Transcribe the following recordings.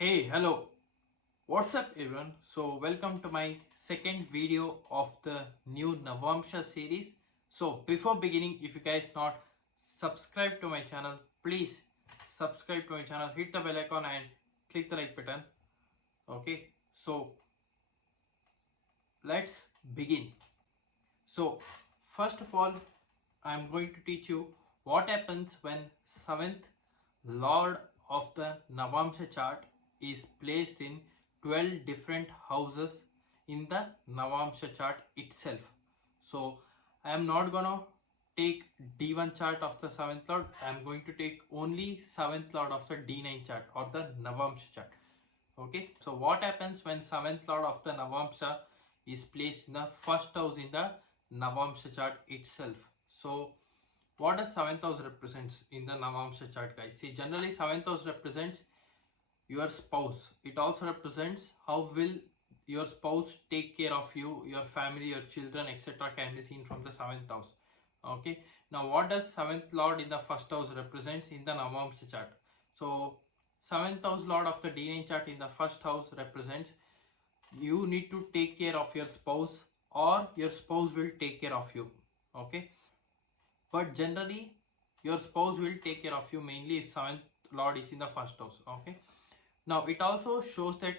Hey, hello. What's up, everyone? So, welcome to my second video of the new Navamsa series. So, before beginning, if you guys not subscribe to my channel, please subscribe to my channel, hit the bell icon, and click the like button. Okay, so let's begin. So, first of all, I'm going to teach you what happens when seventh lord of the Navamsa chart is placed in 12 different houses in the Navamsa chart itself. So I am not gonna take D1 chart of the seventh lord. I am going to take only seventh lord of the D9 chart or the Navamsa chart. Okay, so what happens when seventh lord of the Navamsa is placed in the first house in the Navamsa chart itself? So what does seventh house represents in the Navamsa chart, guys? See, generally seventh house represents your spouse. It also represents how will your spouse take care of you, your family, your children, etc. can be seen from the seventh house. Okay, now what does seventh lord in the first house represents in the Navamsa chart? So seventh house lord of the D9 chart in the first house represents you need to take care of your spouse or your spouse will take care of you. Okay, but generally your spouse will take care of you mainly if seventh lord is in the first house. Okay, now it also shows that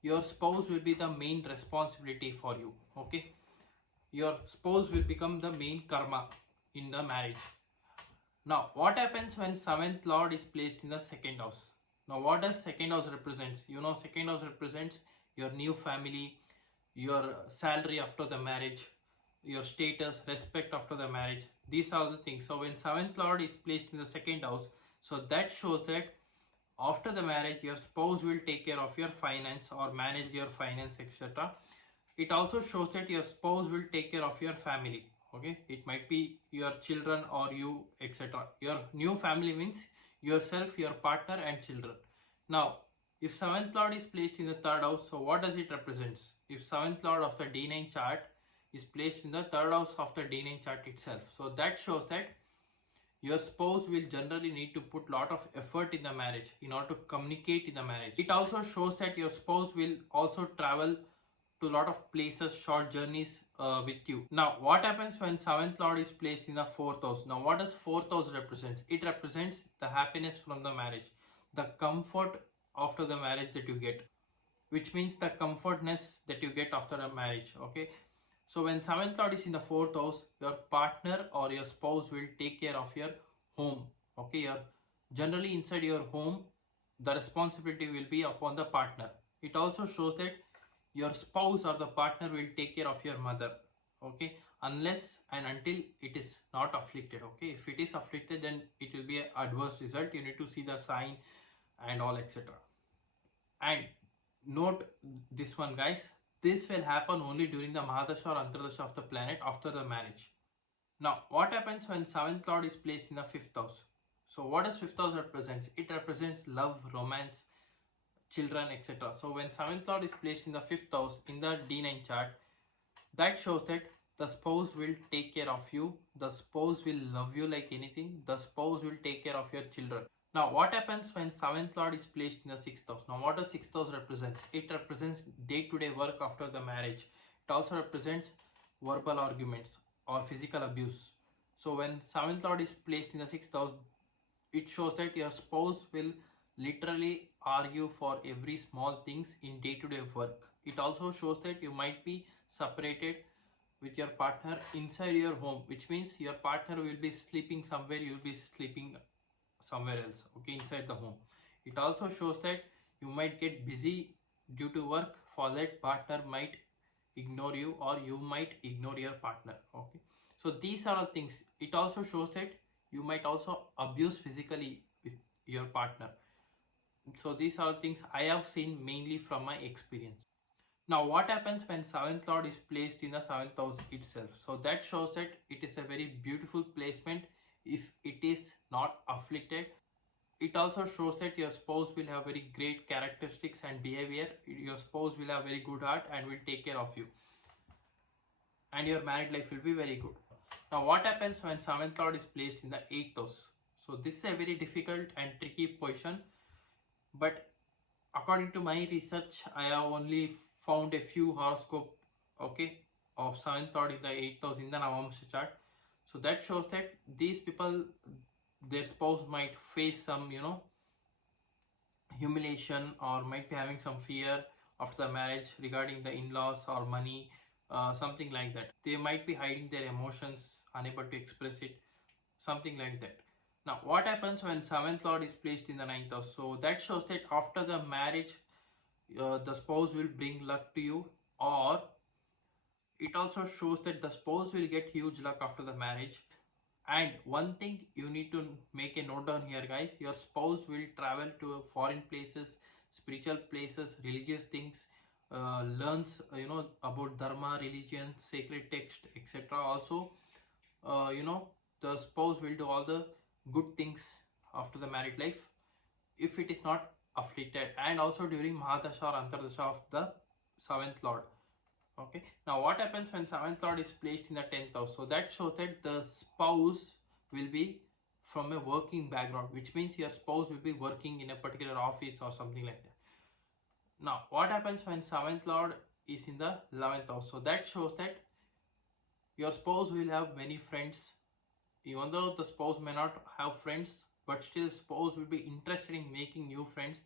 your spouse will be the main responsibility for you. Okay, your spouse will become the main karma in the marriage. Now what happens when seventh lord is placed in the second house? Now what does second house represents? You know, second house represents your new family, your salary after the marriage, your status, respect after the marriage. These are the things. So when seventh lord is placed in the second house, so that shows that after the marriage your spouse will take care of your finance or manage your finance, etc. It also shows that your spouse will take care of your family. Okay, it might be your children or you, etc. Your new family means yourself, your partner, and children. Now if seventh lord is placed in the third house, so what does it represents? If seventh lord of the D9 chart is placed in the third house of the D9 chart itself, so that shows that your spouse will generally need to put lot of effort in the marriage in order to communicate in the marriage. It also shows that your spouse will also travel to a lot of places, short journeys with you. Now what happens when seventh lord is placed in the fourth house? Now what does fourth house represents? It represents the happiness from the marriage, the comfort after the marriage that you get, which means the comfortness that you get after a marriage. Okay, so when seventh lord is in the fourth house, your partner or your spouse will take care of your home. Okay, your generally inside your home the responsibility will be upon the partner. It also shows that your spouse or the partner will take care of your mother. Okay, unless and until it is not afflicted. Okay, if it is afflicted, then it will be an adverse result. You need to see the sign and all, etc. And note this one, guys, this will happen only during the Mahadasha or Antardasha of the planet after the marriage. Now what happens when seventh lord is placed in the fifth house? So what does fifth house represents? It represents love, romance, children, etc. So when seventh lord is placed in the fifth house in the D9 chart, that shows that the spouse will take care of you, the spouse will love you like anything, the spouse will take care of your children. Now what happens when seventh lord is placed in the sixth house? Now what does sixth house represents? It represents day-to-day work after the marriage. It also represents verbal arguments or physical abuse. So when seventh lord is placed in the sixth house, it shows that your spouse will literally argue for every small things in day-to-day work. It also shows that you might be separated with your partner inside your home, which means your partner will be sleeping somewhere, you will be sleeping somewhere else. Okay, inside the home. It also shows that you might get busy due to work, for that partner might ignore you or you might ignore your partner. Okay, so these are the things. It also shows that you might also abuse physically with your partner. So these are things I have seen mainly from my experience. Now what happens when seventh lord is placed in the seventh house itself? So that shows that it is a very beautiful placement if it is not afflicted. It also shows that your spouse will have very great characteristics and behavior. Your spouse will have very good heart and will take care of you, and your married life will be very good. Now what happens when seventh lord is placed in the eighth house? So this is a very difficult and tricky position, but according to my research, I have only found a few horoscope, okay, of 7th lord in the 8th house in the Navamsa chart. So that shows that these people, their spouse might face some, humiliation, or might be having some fear after the marriage regarding the in-laws or money, something like that. They might be hiding their emotions, unable to express it, something like that. Now, what happens when 7th lord is placed in the 9th house? So that shows that after the marriage, the spouse will bring luck to you, or it also shows that the spouse will get huge luck after the marriage. And one thing you need to make a note down here, guys, your spouse will travel to foreign places, spiritual places, religious things, learns about dharma, religion, sacred text, etc. Also, the spouse will do all the good things after the married life if it is not afflicted, and also during Mahadasha or Antardasha of the 7th lord. Okay, now what happens when 7th lord is placed in the 10th house? So that shows that the spouse will be from a working background, which means your spouse will be working in a particular office or something like that. Now what happens when 7th lord is in the 11th house? So that shows that your spouse will have many friends. Even though the spouse may not have friends, but still spouse will be interested in making new friends,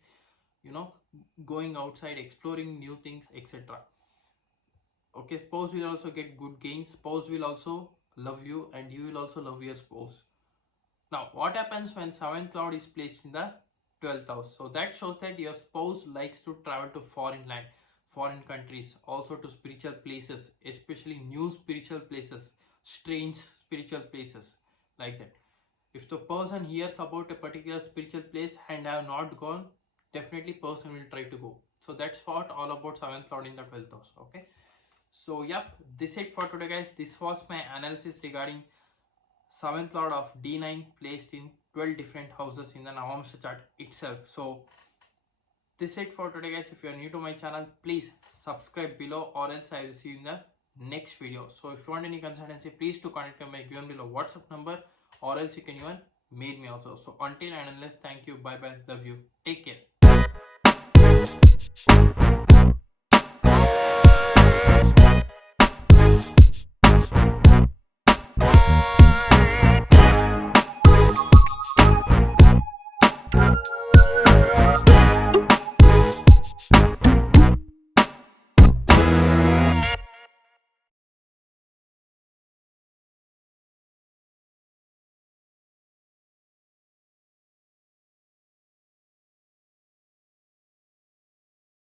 going outside, exploring new things, etc. Okay, spouse will also get good gains. Spouse will also love you, and you will also love your spouse. Now what happens when 7th lord is placed in the 12th house? So that shows that your spouse likes to travel to foreign land, foreign countries, also to spiritual places, especially new spiritual places, strange spiritual places, like that. If the person hears about a particular spiritual place and have not gone, definitely person will try to go. So that's what all about 7th lord in the 12th house. Okay, so yep, this is it for today, guys. This was my analysis regarding 7th lord of D9 placed in 12 different houses in the Navamsa chart itself. So this is it for today, guys. If you are new to my channel, please subscribe below, or else I will see you in the next video. So if you want any consultancy, please to contact my given below WhatsApp number, or else you can even mail me also. So until and unless, thank you, bye bye, love you, take care.